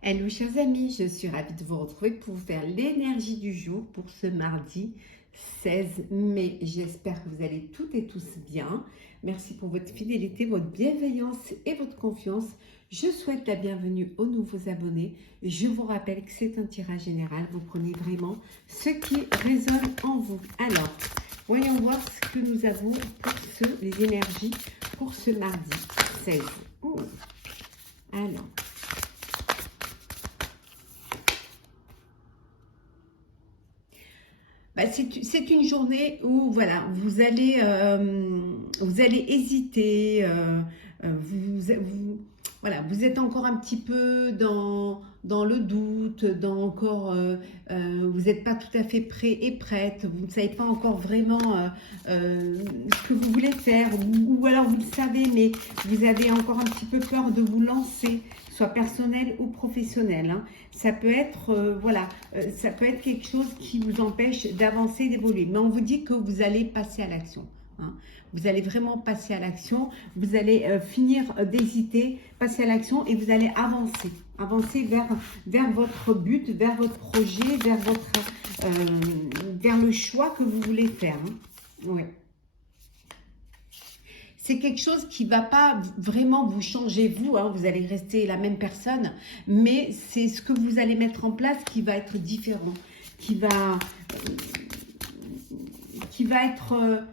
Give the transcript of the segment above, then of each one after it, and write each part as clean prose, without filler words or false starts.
Hello chers amis, je suis ravie de vous retrouver pour vous faire l'énergie du jour pour ce mardi 16 mai. J'espère que vous allez toutes et tous bien. Merci pour votre fidélité, votre bienveillance et votre confiance. Je souhaite la bienvenue aux nouveaux abonnés. Je vous rappelle que c'est un tirage général. Vous prenez vraiment ce qui résonne en vous. Alors, voyons voir ce que nous avons pour les énergies pour ce mardi 16. Oh. Alors. C'est une journée où voilà, vous allez hésiter, voilà, vous êtes encore un petit peu dans le doute, vous n'êtes pas tout à fait prêt et prête, vous ne savez pas encore vraiment ce que vous voulez faire, ou alors vous le savez, mais vous avez encore un petit peu peur de vous lancer, soit personnel ou professionnel. Hein. Ça peut être, ça peut être quelque chose qui vous empêche d'avancer, d'évoluer. Mais on vous dit que vous allez passer à l'action. Hein. Vous allez vraiment passer à l'action. Vous allez finir d'hésiter, passer à l'action et vous allez avancer. Avancer vers votre but, vers votre projet, vers le choix que vous voulez faire. Hein. Oui. C'est quelque chose qui ne va pas vraiment vous changer vous, hein, vous allez rester la même personne, mais c'est ce que vous allez mettre en place qui va être différent, qui va être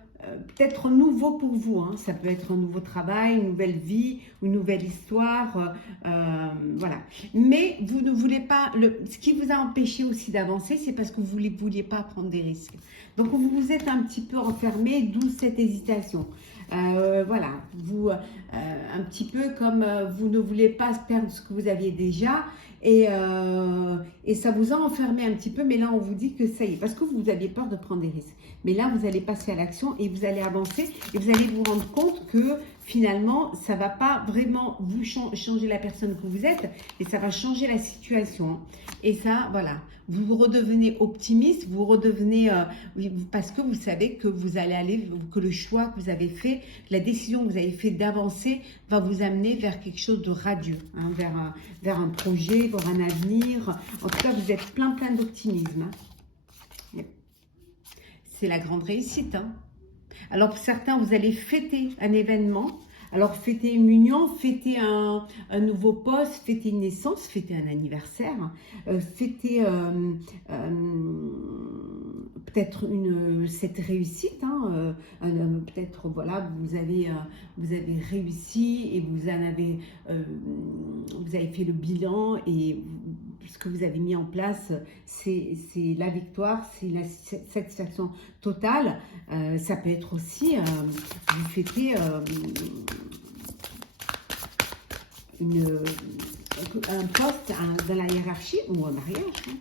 peut-être nouveau pour vous. Hein. Ça peut être un nouveau travail, une nouvelle vie, une nouvelle histoire, voilà. Mais vous ne voulez pas, ce qui vous a empêché aussi d'avancer, c'est parce que vous ne vouliez pas prendre des risques. Donc vous vous êtes un petit peu enfermé, d'où cette hésitation. Voilà, un petit peu comme vous ne voulez pas perdre ce que vous aviez déjà et ça vous a enfermé un petit peu, mais là on vous dit que ça y est, parce que vous aviez peur de prendre des risques. Mais là vous allez passer à l'action et vous allez avancer et vous allez vous rendre compte que finalement ça ne va pas vraiment vous changer la personne que vous êtes, et ça va changer la situation. Et ça, voilà, vous redevenez optimiste, vous redevenez, parce que vous savez que vous allez aller, que le choix que vous avez fait, la décision que vous avez fait d'avancer va vous amener vers quelque chose de radieux, hein, vers un projet, vers un avenir. En tout cas, vous êtes plein d'optimisme. Hein. C'est la grande réussite. Hein. Alors pour certains, vous allez fêter un événement. Alors fêter une union, fêter un nouveau poste, fêter une naissance, fêter un anniversaire, fêter peut-être cette réussite. Hein, peut-être voilà, vous avez réussi et vous avez fait le bilan et ce que vous avez mis en place, c'est la victoire, c'est la satisfaction totale. Ça peut être aussi, vous fêtez un poste dans la hiérarchie ou un mariage. Hein.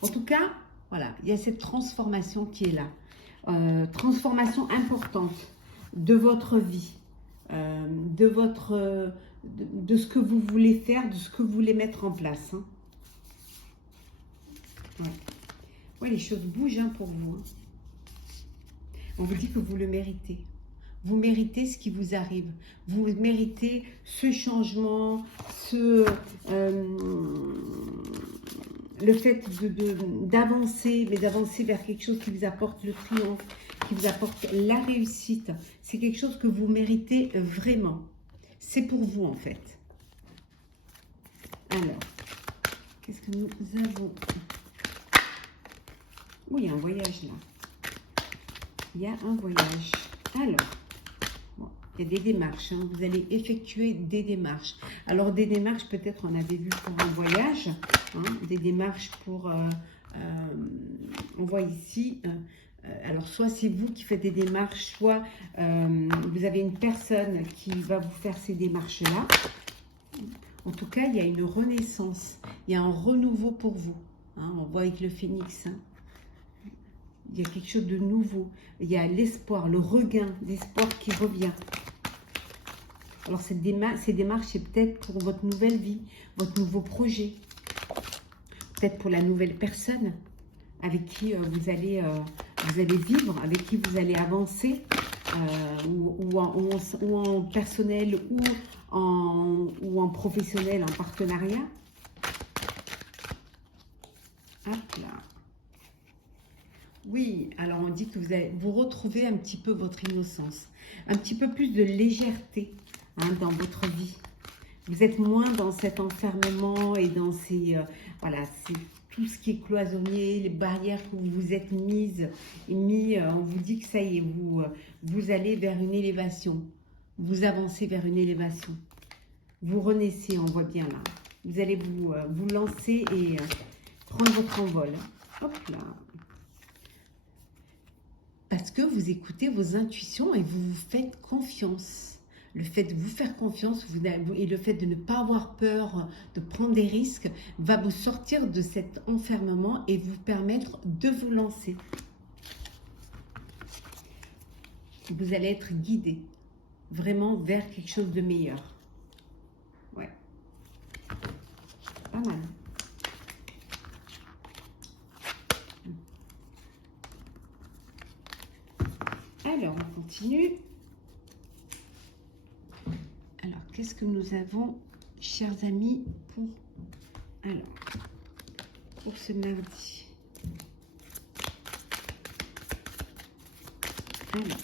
En tout cas, voilà, il y a cette transformation qui est là. Transformation importante de votre vie, de ce que vous voulez faire, de ce que vous voulez mettre en place. Hein. Ouais. Ouais, les choses bougent hein, pour vous. Hein. On vous dit que vous le méritez. Vous méritez ce qui vous arrive. Vous méritez ce changement, le fait d'avancer, mais d'avancer vers quelque chose qui vous apporte le triomphe, qui vous apporte la réussite. C'est quelque chose que vous méritez vraiment. C'est pour vous en fait. Alors, qu'est-ce que nous avons? Oui, il y a un voyage là. Il y a un voyage. Alors, bon, il y a des démarches. Hein. Vous allez effectuer des démarches. Alors, des démarches, peut-être on avait vu pour un voyage. Hein, des démarches pour... on voit ici... alors, soit c'est vous qui faites des démarches, soit vous avez une personne qui va vous faire ces démarches-là. En tout cas, il y a une renaissance. Il y a un renouveau pour vous. Hein, on voit avec le phénix. Hein. Il y a quelque chose de nouveau. Il y a l'espoir, le regain d'espoir qui revient. Alors, ces démarches, c'est peut-être pour votre nouvelle vie, votre nouveau projet. Peut-être pour la nouvelle personne avec qui vous allez vivre, avec qui vous allez avancer, ou en personnel ou en professionnel, en partenariat. Hop là. Oui, alors on dit que vous retrouvez un petit peu votre innocence, un petit peu plus de légèreté dans votre vie. Vous êtes moins dans cet enfermement et dans ces... voilà, c'est tout ce qui est cloisonné, les barrières que vous vous êtes mises et mis. On vous dit que ça y est, vous allez vers une élévation. Vous avancez vers une élévation. Vous renaissez, on voit bien là. Vous allez vous lancer et prendre votre envol. Hop là. Parce que vous écoutez vos intuitions et vous vous faites confiance. Le fait de vous faire confiance et le fait de ne pas avoir peur de prendre des risques va vous sortir de cet enfermement et vous permettre de vous lancer. Vous allez être guidé vraiment vers quelque chose de meilleur. Ouais. Pas mal. Alors, on continue. Alors, qu'est-ce que nous avons, chers amis, pour ce mardi? Alors,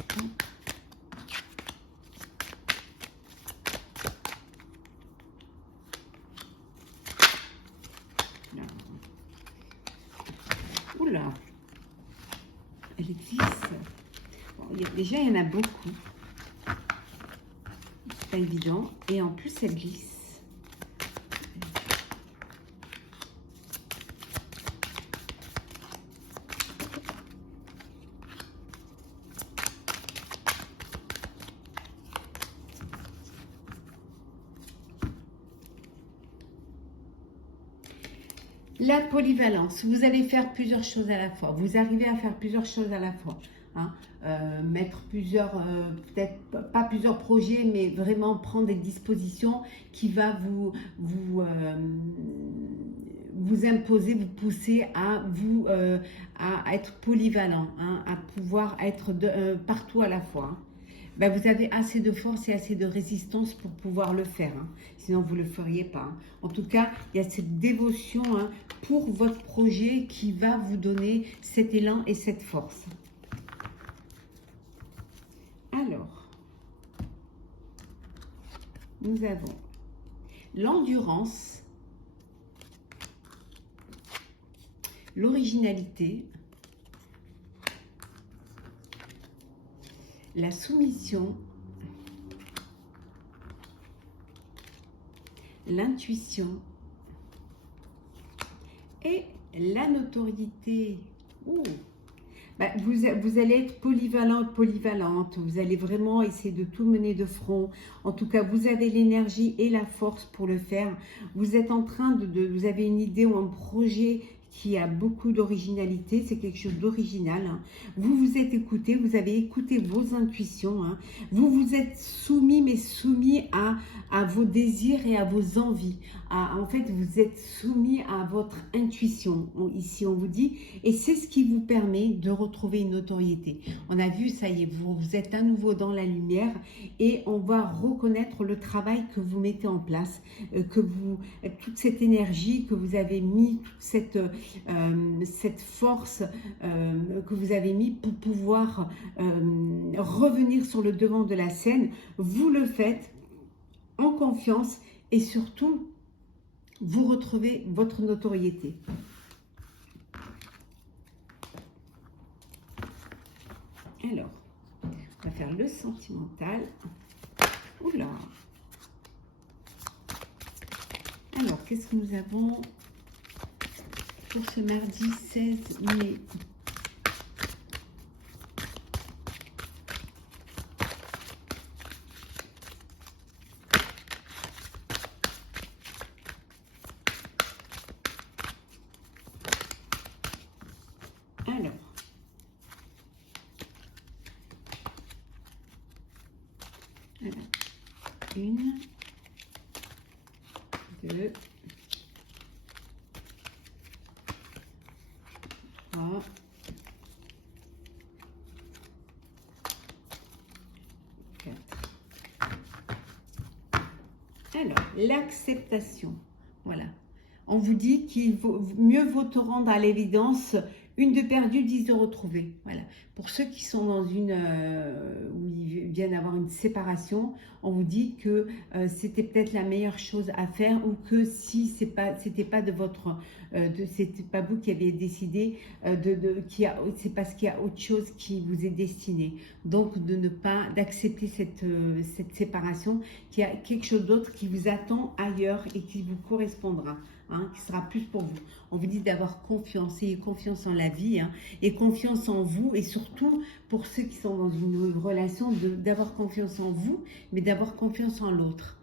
oula, elle existe. Bon, déjà, il y en a beaucoup. C'est pas évident. Et en plus, elle glisse. La polyvalence, vous allez faire plusieurs choses à la fois. Vous arrivez à faire plusieurs choses à la fois. Hein. Mettre plusieurs, peut-être pas plusieurs projets, mais vraiment prendre des dispositions qui va vous imposer, vous pousser à être polyvalent, hein, à pouvoir être partout à la fois. Hein. Ben, vous avez assez de force et assez de résistance pour pouvoir le faire. Hein. Sinon, vous ne le feriez pas. Hein. En tout cas, il y a cette dévotion pour votre projet qui va vous donner cet élan et cette force. Alors, nous avons l'endurance, l'originalité, la soumission, l'intuition et la notoriété. Ouh. Bah, vous allez être polyvalent, polyvalente, vous allez vraiment essayer de tout mener de front. En tout cas, vous avez l'énergie et la force pour le faire. Vous êtes en train vous avez une idée ou un projet qui a beaucoup d'originalité, c'est quelque chose d'original. Hein. Vous vous êtes écouté, vous avez écouté vos intuitions. Hein. Vous vous êtes soumis, mais soumis à vos désirs et à vos envies. En fait, vous êtes soumis à votre intuition. Ici, on vous dit, et c'est ce qui vous permet de retrouver une notoriété. On a vu, ça y est, vous êtes à nouveau dans la lumière et on va reconnaître le travail que vous mettez en place, toute cette énergie que vous avez mis, toute cette force que vous avez mis pour pouvoir revenir sur le devant de la scène. Vous le faites en confiance et surtout, vous retrouvez votre notoriété. Alors, on va faire le sentimental. Oula! Alors, qu'est-ce que nous avons pour ce mardi 16 mai? Alors, 1, 2, 3, 4. Alors, l'acceptation. Voilà. On vous dit qu'il vaut mieux vaut te rendre à l'évidence, une de perdue, 10 de retrouvée. Voilà. Pour ceux qui sont dans une où ils viennent avoir une séparation, on vous dit que c'était peut-être la meilleure chose à faire, ou que si c'était pas de votre c'était pas vous qui avez décidé c'est parce qu'il y a autre chose qui vous est destiné. Donc de ne pas d'accepter cette séparation, qu'il y a quelque chose d'autre qui vous attend ailleurs et qui vous correspondra. Hein, qui sera plus pour vous. On vous dit d'avoir confiance, ayez confiance en la vie, hein, et confiance en vous, et surtout pour ceux qui sont dans une relation, d'avoir confiance en vous, mais d'avoir confiance en l'autre.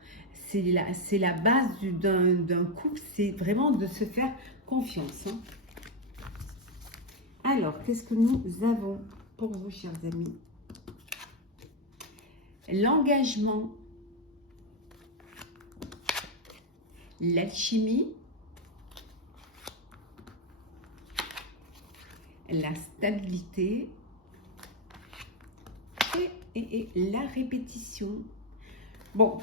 C'est la base d'un couple, c'est vraiment de se faire confiance. Hein. Alors, qu'est-ce que nous avons pour vous, chers amis? L'engagement, l'alchimie, la stabilité et la répétition. Bon,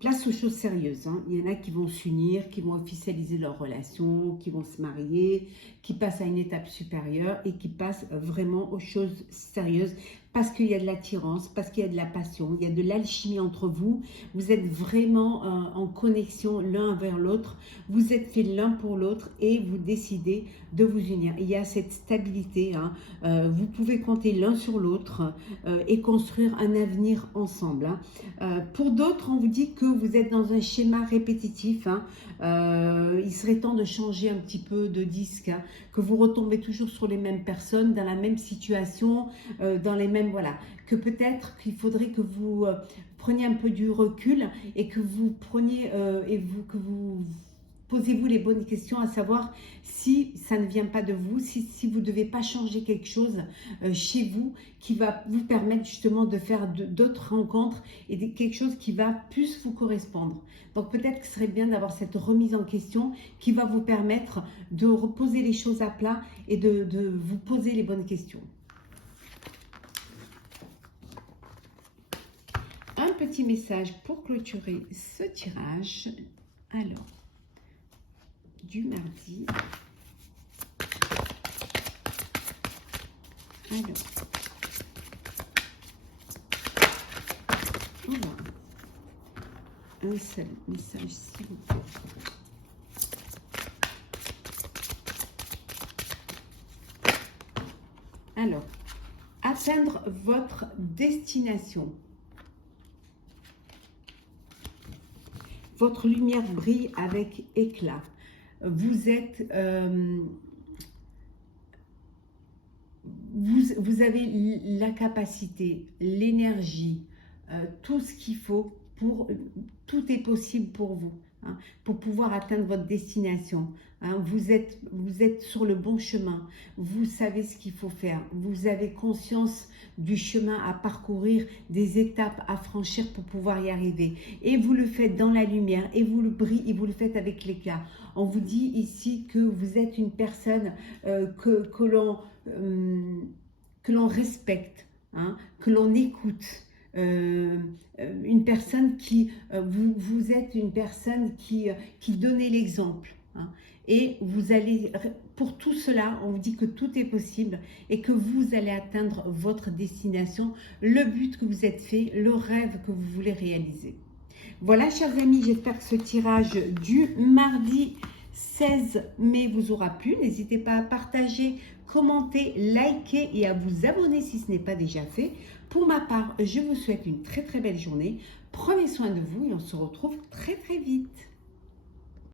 place aux choses sérieuses. Hein. Il y en a qui vont s'unir, qui vont officialiser leur relation, qui vont se marier, qui passent à une étape supérieure et qui passent vraiment aux choses sérieuses, parce qu'il y a de l'attirance, parce qu'il y a de la passion, il y a de l'alchimie entre vous. Vous êtes vraiment en connexion l'un vers l'autre. Vous êtes fait l'un pour l'autre et vous décidez de vous unir. Il y a cette stabilité. Hein. Vous pouvez compter l'un sur l'autre et construire un avenir ensemble. Hein. Pour d'autres, on vous dit que vous êtes dans un schéma répétitif. Hein. Il serait temps de changer un petit peu de disque, hein, que vous retombez toujours sur les mêmes personnes, dans la même situation, dans les mêmes... Voilà, que peut-être qu'il faudrait que vous preniez un peu du recul et que vous preniez que vous posez-vous les bonnes questions, à savoir si ça ne vient pas de vous, si vous ne devez pas changer quelque chose chez vous qui va vous permettre justement de faire d'autres rencontres et quelque chose qui va plus vous correspondre. Donc peut-être que ce serait bien d'avoir cette remise en question qui va vous permettre de reposer les choses à plat et de vous poser les bonnes questions. Un petit message pour clôturer ce tirage. Alors, du mardi. Alors, voilà. Un seul message, s'il vous plaît. Alors, atteindre votre destination. Votre lumière brille avec éclat. Vous êtes... vous avez la capacité, l'énergie, tout ce qu'il faut pour... Tout est possible pour vous, hein, pour pouvoir atteindre votre destination. Hein. Vous êtes sur le bon chemin. Vous savez ce qu'il faut faire. Vous avez conscience du chemin à parcourir, des étapes à franchir pour pouvoir y arriver. Et vous le faites dans la lumière, et vous le faites avec l'éclat. On vous dit ici que vous êtes une personne que l'on respecte, hein, que l'on écoute. Une personne qui, vous êtes une personne qui donnez l'exemple. Hein. Et vous allez, pour tout cela, on vous dit que tout est possible et que vous allez atteindre votre destination, le but que vous êtes fait, le rêve que vous voulez réaliser. Voilà, chers amis, j'espère que ce tirage du mardi 16 mai vous aura plu. N'hésitez pas à partager, commenter, liker et à vous abonner si ce n'est pas déjà fait. Pour ma part, je vous souhaite une très très belle journée. Prenez soin de vous et on se retrouve très très vite.